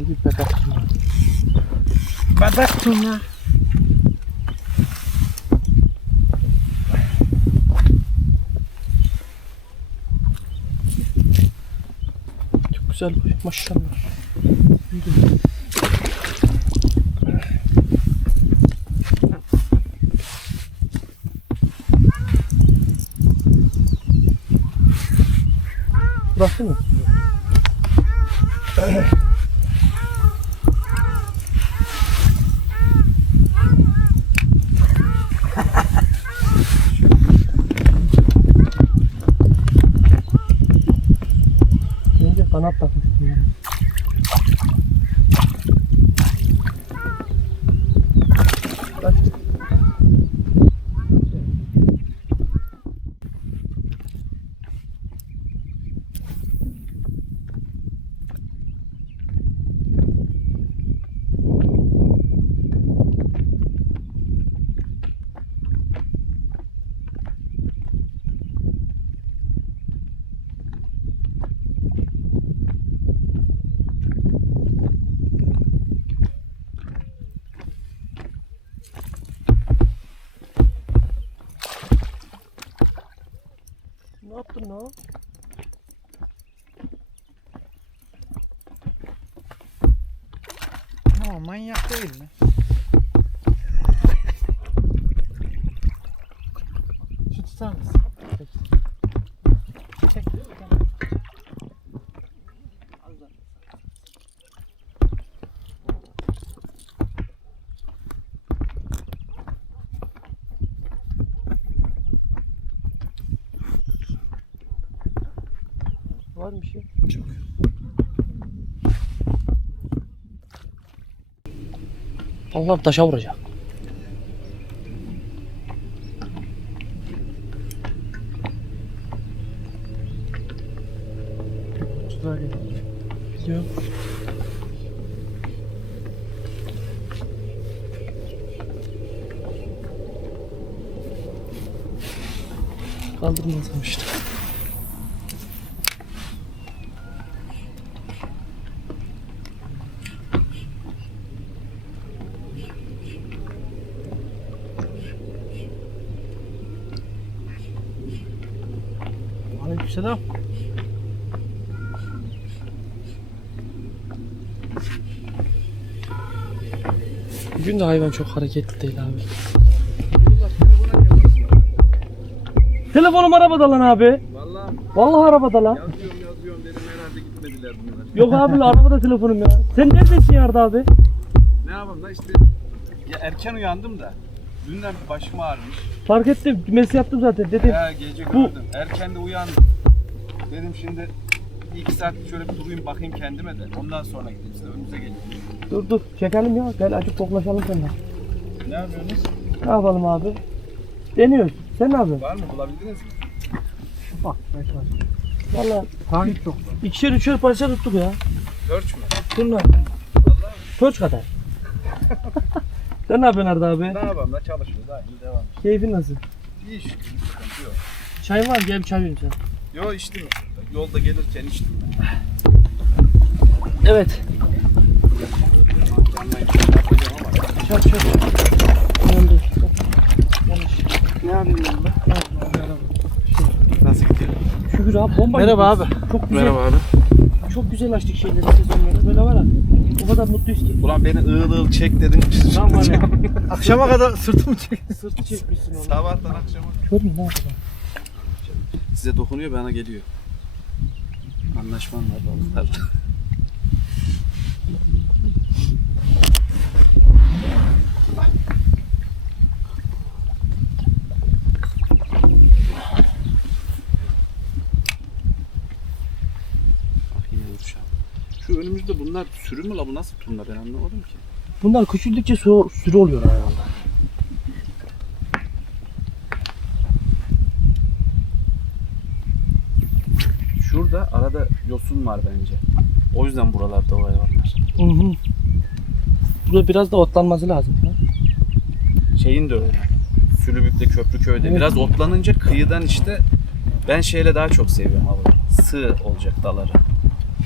güzel bir bebek turna. Bebek turna. Çok güzel boy maşallah. Bıraktın mı? Ne yaptın lan? Ama manyak değil mi? Şu tutar mısın? Çek. Çek. Var mı şey? Çok. Allah taşa vuracak. Güzel Biliyorum. Aleykümselam. Bugün de hayvan çok hareketli değil abi. Telefonum arabada lan abi. Vallahi Vallahi arabada lan. yazıyorum yazıyorum dedim herhalde gitmediler bunlar. Yok abi arabada telefonum ya. Sen neredesin Yarda abi? Ne yapayım da işte ya erken uyandım da dünden başım ağrımış. Fark ettim. Mesaj yaptım zaten dedim. Ya gece Bu- gördüm. Erken de uyandım. Dedim şimdi bir iki saat şöyle bir durayım bakayım kendime de. Ondan sonra gideyim size önümüze geleyim. Dur dur çekelim ya. Gel açık koklaşalım seninle. Ne yapıyorsunuz? Ne yapalım abi? Deniyoruz. Sen ne yapıyorsun? Var mı bulabildiniz mi? Bak. Valla Hangi çok? ikişer üçer parça tuttuk ya. Dört mü? Bunlar. Vallahi Koç kadar. Sen ne yapıyorsun Arda abi? ne yapalım da çalışıyoruz. Aynı devam. Keyfin nasıl? İyi şükür. Sıkıntı yok. Çay var mı? Gel bir çay vereyim sana. Yo içtim. Yolda gelirken içtim. Evet. Dur. Yanlış. Ne yapayım ben? Nasıl gidiyor? Şükür abi bomba Merhaba gibiyiz. Çok güzel. abi. Çok güzel açtık şeyleri sezonları. Böyle var ya. O kadar mutluyuz ki. Ulan beni ığıl ığıl çek dedin. Lan var ya. Akşama kadar sırtımı çek. Sırtı çekmişsin onu. Sabahtan akşama. Kör mü ne yapacağım? Size dokunuyor bana geliyor. Anlaşman var balıklarla. Bak yine uçağım. Önümüzde bunlar sürü mü la bu nasıl turna ben anlamadım ki. Bunlar küçüldükçe sürü, sürü oluyor hayvanlar. Şurada arada yosun var bence. O yüzden buralarda o hayvanlar. Hı hı. Burada biraz da otlanması lazım. Ya. Şeyin de öyle. Sülübük'te Köprüköy'de Evet. biraz otlanınca kıyıdan işte ben şeyle daha çok seviyorum abi. Sığ olacak daları.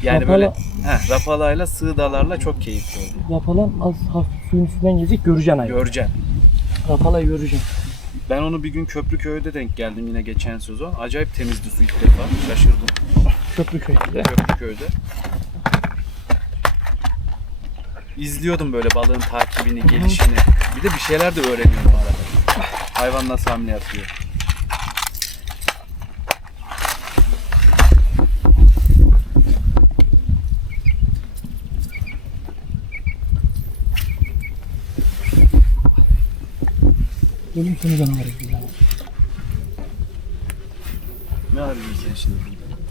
Yani Rapala- böyle heh, rapalayla sığ dalarla çok keyifli oluyor. Rapalan az hafif suyun üstünden gelecek göreceksin ayı. Göreceksin. Rapalayı göreceksin. Ben onu bir gün Köprüköy'de denk geldim yine geçen sezon. Acayip temizdi su ilk defa. Şaşırdım. Köprüköy'de. Köprüköy'de. İzliyordum böyle balığın takibini, gelişini. Bir de bir şeyler de öğreniyorum arada. Hayvan nasıl hamle yapıyor. Benim seni gibi. ya. Ne arıyorsun sen şimdi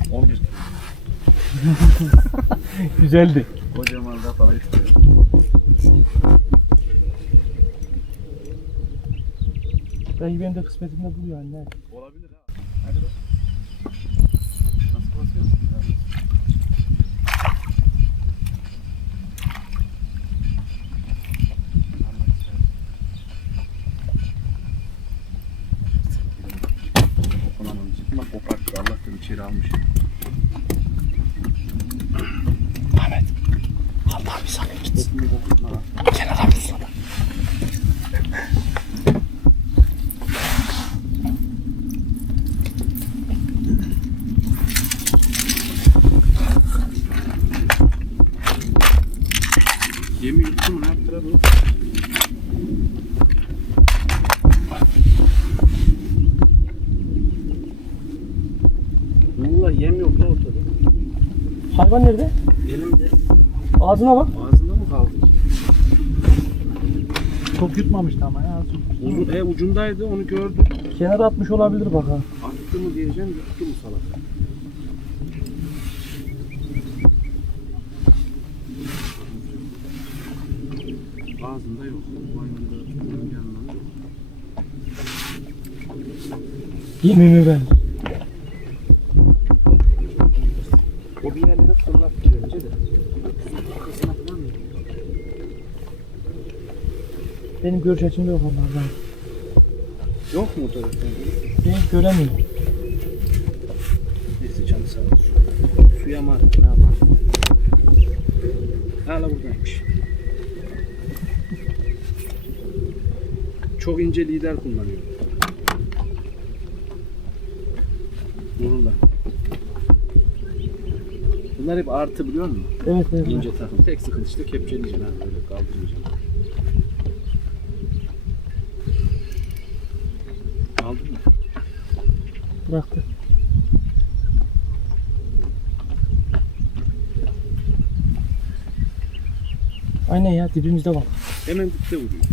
burada? 11 kilo. Güzeldi. Kocaman da falan istiyor. Belki benim de kısmetimde bu yani. Olabilir ha. Hadi bak. Nasıl basıyorsun? ya? Anlat sen. Ulan onu çıkma koparttı. Allah'tan içeri almış. Ahmet. Allah bir sana gitsin. Kokunu kokutma lan. Kenara bir sana. Yemi yuttu mu? Ne yaptı lan bu? Vallahi yem yok lan ortada. Hayvan nerede? Elimde. Ağzına bak. Ağzında mı kaldı? Çok yutmamıştı ama ya. Uzun, e, ucundaydı onu gördüm. Kenara atmış olabilir bak ha. Attı mı diyeceğim yuttu mu salak? Ağzında yok. Bir anlamı yok. Yemimi ben. O bir yerlere fırlattı önce de. Arkasına falan mı? Benim görüş açımda yok onlardan. Yok mu o tarafta? Ben göremiyorum. Neyse canı sağ olsun. Suya mı attı ne yapalım? Hala buradaymış. Çok ince lider kullanıyor. Nurullah. Bunlar hep artı biliyor musun? Evet evet. İnce takım. Tek sıkıntı işte kepçeleyeceksin ha böyle kaldırmayacaksın. Aldın mı? Bıraktı. Aynen ya dibimizde bak. Hemen dipte vuruyor.